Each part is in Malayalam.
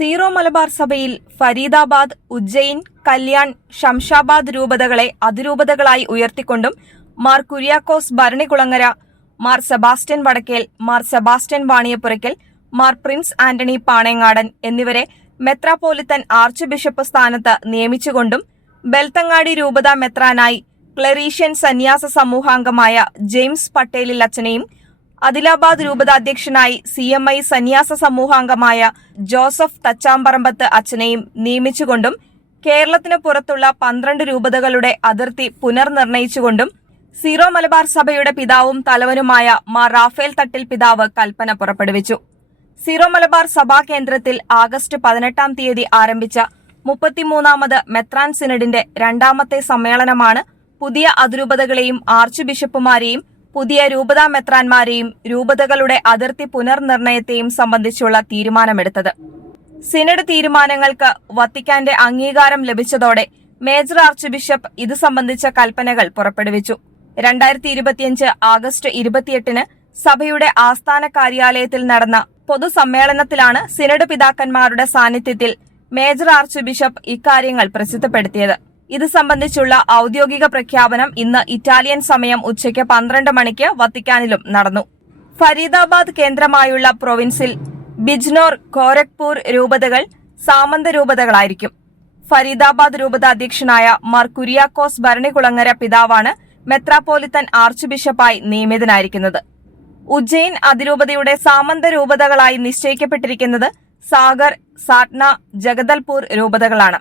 സീറോ മലബാർ സഭയിൽ ഫരീദാബാദ് ഉജ്ജയിൻ കല്യാൺ ഷംഷാബാദ് രൂപതകളെ അതിരൂപതകളായി ഉയർത്തിക്കൊണ്ടും Mar Kuriakose Bharanikulangara Mar Sebastian Vadakkel Mar Sebastian Vaniyapurackal Mar Prince Antony Panengadan എന്നിവരെ മെത്രാപോലിത്തൻ ആർച്ച് ബിഷപ്പ് സ്ഥാനത്ത് നിയമിച്ചുകൊണ്ടും ബെൽത്തങ്ങാടി രൂപത മെത്രാനായി ക്ലറീഷ്യൻ സന്യാസ സമൂഹാംഗമായ ജെയിംസ് പട്ടേലിൽ അച്ഛനെയും അദിലാബാദ് രൂപതാധ്യക്ഷനായി സി എം ഐ സന്യാസ സമൂഹാംഗമായ ജോസഫ് തച്ചാമ്പറമ്പത്ത് അച്ഛനെയും നിയമിച്ചുകൊണ്ടും കേരളത്തിന് പുറത്തുള്ള പന്ത്രണ്ട് രൂപതകളുടെ അതിർത്തി പുനർനിർണയിച്ചുകൊണ്ടും സീറോ മലബാർ സഭയുടെ പിതാവും തലവനുമായ മാർ റാഫേൽ തട്ടിൽ പിതാവ് കൽപ്പന പുറപ്പെടുവിച്ചു. സീറോ മലബാർ സഭാ കേന്ദ്രത്തിൽ ആഗസ്റ്റ് പതിനെട്ടാം തീയതി ആരംഭിച്ച മുപ്പത്തിമൂന്നാമത് മെത്രാൻ സിനഡിന്റെ രണ്ടാമത്തെ സമ്മേളനമാണ് പുതിയ അതിരൂപതകളെയും ആർച്ച് ബിഷപ്പുമാരെയും പുതിയ രൂപതാ മെത്രാൻമാരെയും രൂപതകളുടെ അതിർത്തി പുനർനിർണയത്തെയും സംബന്ധിച്ചുള്ള തീരുമാനമെടുത്തത്. സിനഡ് തീരുമാനങ്ങൾക്ക് വത്തിക്കാന്റെ അംഗീകാരം ലഭിച്ചതോടെ മേജർ ആർച്ച് ബിഷപ്പ് ഇത് സംബന്ധിച്ച കൽപ്പനകൾ പുറപ്പെടുവിച്ചു. രണ്ടായിരത്തി ഇരുപത്തിയഞ്ച് ആഗസ്റ്റ് ഇരുപത്തിയെട്ടിന് സഭയുടെ ആസ്ഥാന കാര്യാലയത്തിൽ നടന്ന പൊതുസമ്മേളനത്തിലാണ് സിനഡ് പിതാക്കന്മാരുടെ സാന്നിധ്യത്തിൽ മേജർ ആർച്ച് ബിഷപ്പ് ഇക്കാര്യങ്ങൾ പ്രസിദ്ധപ്പെടുത്തിയത്. ഇത് സംബന്ധിച്ചുള്ള ഔദ്യോഗിക പ്രഖ്യാപനം ഇന്ന് ഇറ്റാലിയൻ സമയം ഉച്ചയ്ക്ക് പന്ത്രണ്ട് മണിക്ക് വത്തിക്കാനിലും നടന്നു. ഫരീദാബാദ് കേന്ദ്രമായുള്ള പ്രൊവിൻസിൽ ബിജ്നോർ ഗോരഖ്പൂർ രൂപതകൾ സാമന്ത രൂപതകളായിരിക്കും. ഫരീദാബാദ് രൂപത അധ്യക്ഷനായ മാർ കുര്യാക്കോസ് ഭരണികുളങ്ങര പിതാവാണ് മെത്രാപ്പോലിത്തൻ ആർച്ച് ബിഷപ്പായി നിയമിതനായിരിക്കുന്നത്. ഉജ്ജയിൻ അതിരൂപതയുടെ സാമന്ത രൂപതകളായി നിശ്ചയിക്കപ്പെട്ടിരിക്കുന്നത് സാഗർ സാട്ന ജഗദൽപൂർ രൂപതകളാണ്.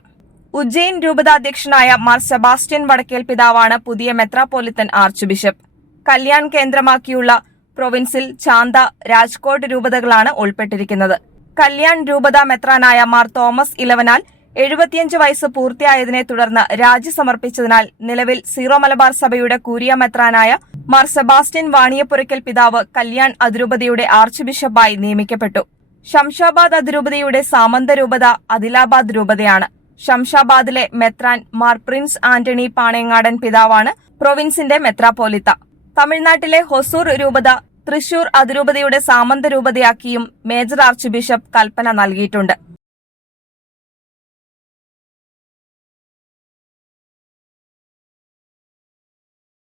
ഉജ്ജയിൻ രൂപതാധ്യക്ഷനായ മാർ സെബാസ്റ്റ്യൻ വടക്കേൽ പിതാവാണ് പുതിയ മെത്രാപോലിത്തൻ ആർച്ച് ബിഷപ്പ്. കല്യാൺ കേന്ദ്രമാക്കിയുള്ള പ്രൊവിൻസിൽ ചാന്ത രാജ്കോട്ട് രൂപതകളാണ് ഉൾപ്പെട്ടിരിക്കുന്നത്. കല്യാൺ രൂപത മെത്രാനായ മാർ തോമസ് ഇലവനാൽ എഴുപത്തിയഞ്ച് വയസ്സ് പൂർത്തിയായതിനെ തുടർന്ന് രാജി സമർപ്പിച്ചതിനാൽ നിലവിൽ സീറോ മലബാർ സഭയുടെ കൂരിയ മെത്രാനായ മാർ സെബാസ്റ്റ്യൻ വാണിയപ്പുരയ്ക്കൽ പിതാവ് കല്യാൺ അതിരൂപതയുടെ ആർച്ച് ബിഷപ്പായി നിയമിക്കപ്പെട്ടു. ശംഷാബാദ് അതിരൂപതയുടെ സാമന്ത രൂപത അദിലാബാദ് രൂപതയാണ്. ശംഷാബാദിലെ മെത്രാൻ മാർ പ്രിൻസ് ആന്റണി പാണേങ്ങാടൻ പിതാവാണ് പ്രൊവിൻസിന്റെ മെത്രാപ്പോലിത്ത. തമിഴ്നാട്ടിലെ ഹൊസൂർ രൂപത തൃശൂർ അതിരൂപതയുടെ സാമന്ത രൂപതയാക്കിയും മേജർ ആർച്ച് ബിഷപ്പ് കൽപ്പന നൽകിയിട്ടുണ്ട്.